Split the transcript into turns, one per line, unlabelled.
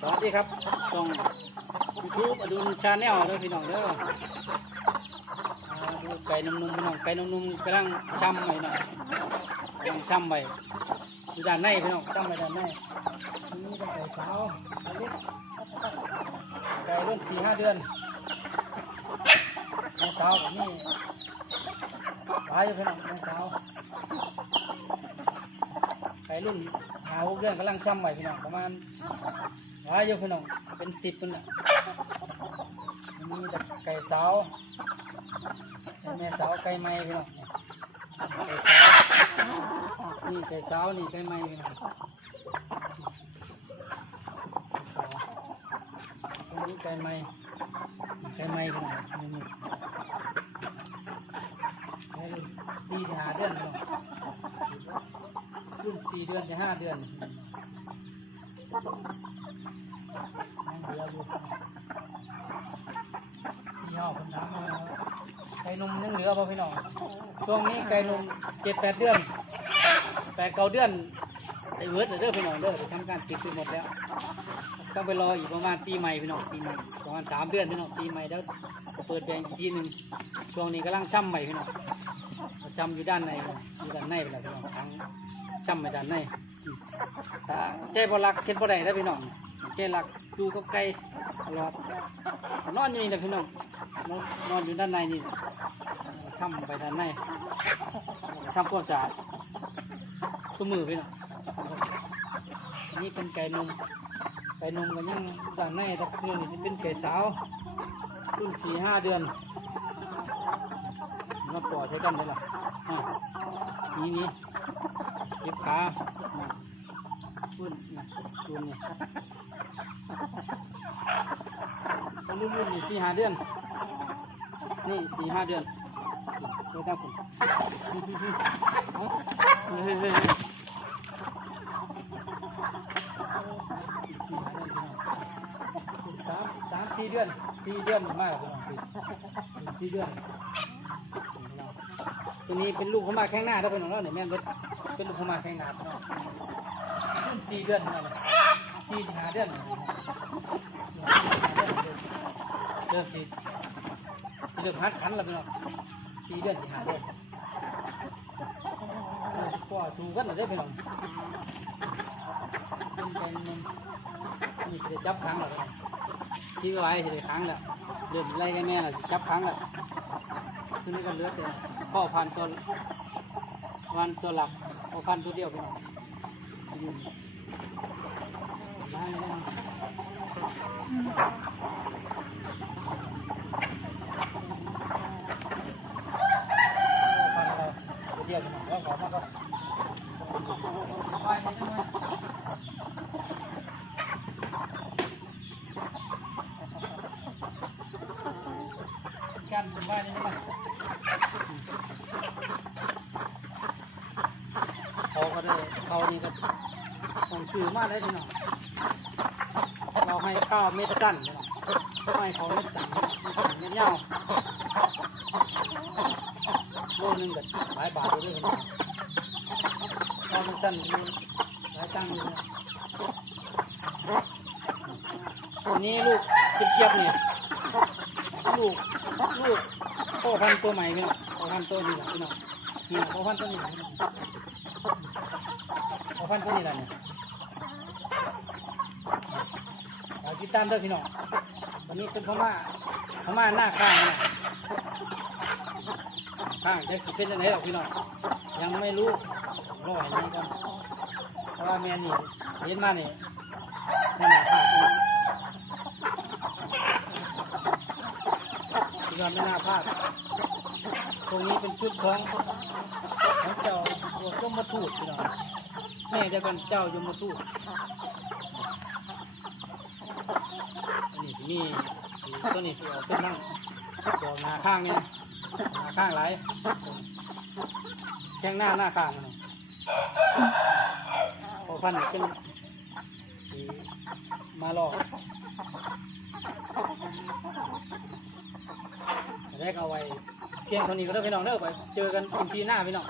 สวัสดีครับช่องยูทูบอดุลชาแนลด้อพี่น้องเด้อดูไก่นุ่มๆพี่น้องไก่นุ่มๆกำลังช่ำใหม่นะกำลังช่ำใหม่อยู่ด้านในพี่น้องช่ำใหม่ด้านในนี่เป็นไก่สาวไก่เรุ่นสี่ห้าเดือนแม่สาวแบบนี้หลายอยู่พี่น้องแม่สาวไก่รุ่นหาหกเดือนกำลังช่ำใหม่พี่น้องประมาณ หลายอยู่พี่น้องเป็นสิบเป็นน่ะมีแต่ไก่สาวไก่แม่สาวไก่ไม้พี่น้องไก่สาวนี่ไก่สาวนี่ไก่ไม้พี่น้องไก่สาวอันนี้ไก่ไม้ไก่ไม้พี่น้องนี่นี่ไก่รุ่นสี่ถึงห้าเดือนพี่น้องรุ่นสี่เดือนถึงห้าเดือน ยังเหลืออยู่พี่น้องคนน้ำมาไก่นมยังเหลือป่พี่น้องช่วงนี้ไก่นมเจ็ดแปดเดือนแปดเก้าเดือนไอ้เวิร์ดเด้อพี่น้องเด้อไปทำการติดไปหมดแล้ว ต้องไปรออีกประมาณปีใหม่พี่น้องปีใหม่ประมาณสามเดือนพี่น้องปีใหม่แล้วเปิดแบงอีกทีหนึ่งช่วงนี้กำลังช่ำใหม่พี่น้องช่ำอยู่ด้านในอยู่ด้านในไปแล้วพี่น้องทั้งช่ำไปด้านในถ้าใจบรักเข็นบ่ได้แล้วพี่น้อง แกหลักดูกับไก่ตลอดนอนอยู่นี่แหละพี่น้องนอนอยู่ด้านในนี่ทำไปด้านในทำความสะอาดตัวมือพี่น้องอันนี่เป็นไก่นมไก่นมก็ยังด้านในแต่เพื่อนนี่เป็นไก่สาวรุ่นสี่ห้าเดือนมาปล่อยใช้กันเลยล่ะอะนี่นี่เก็บขา พุ่นนะตัวนี้รุ่นรุ่นนี่สี่ห้าเดือน นี่สี่ห้าเดือนเดี๋ยวตั้งผมเอาเฮ้ยเฮ้ยเฮ้ยสามสามสี่เดือนสี่เดือนมากพี่น้องสี่เดือนตัวนี้เป็นลูกเขามาแข้งหน้าถ้าเป็นของเราเนี่ยแม่เป็นลูกเขามาแข้งหน้าพี่น้องรุ่น สี่เดือนนั่นแหละสี่ห้าเดือนเริ่มสีเริ่มหัดขันแล้วพี่น้องสี่เดือนสี่ห้าเดือนเออก็สู้กันเลยพี่น้องเป็นเป็นนี่สิได้จับครั้งแล้วพี่น้องที่ไว้สิได้ครั้งแล้วเริ่มไล่กันแน่แล้วสิจับครั้งแล้วทีนี้ก็เหลือแต่พ่อพันธุ์ตัววันตัวหลักพ่อพันธุ์ตัวเดียวพี่น้อง อืมมาเลยนะ ฟันเราเดียวกันแล้วขอมาก็ไปเลยนะกันไปเลยนะเขาก็ได้เขานี่ก็ ต้องซื้อมาเลยพี่น้องเราให้ข้าวเม็ดสั้นพี่น้องไม่เขาเม็ดสั้นเม็ดยาวโลนึงก็หลายบาทเลยพี่น้องข้าวเม็ดสั้นหลายตังค์เนี่ยตัวนี้ลูกเจี๊ยบเนี่ยลูกลูกพ่อพันตัวใหม่พี่น้องพ่อพันตัวนี้แหละพี่น้องนี่พ่อพันตัวนี้พ่อพันตัวนี้แหละเนี่ย เรา ตามด้วยพี่น้องวันนี้เป็นพม่าพม่าหน้าข้างนะข้างจะสิเป็นยังไงหรอกพี่น้องยังไม่รู้รออย่างนี้กันเพราะว่าแม่นี่เห็นมานี่ไม่น่าพลาดนะพี่น้องไม่น่าพลาดตรงนี้เป็นชุดของของเจ้าพวกยมทูตพี่น้องแม่เจะกันเจ้ายมทูต อันนี้สิมีสิตัวนี้สิเอาเป็นนั่งดอกหน้าข้างนี่นะหน้าข้างหลแข้งหน้าหน้าข้างนี่พอพันธุ์เป็นสีมาลอกแรกเอาไว้เพียงเท่านี้ก็ได้พี่น้องเด้อไป เจอกันอีกทีหน้าพี่น้อง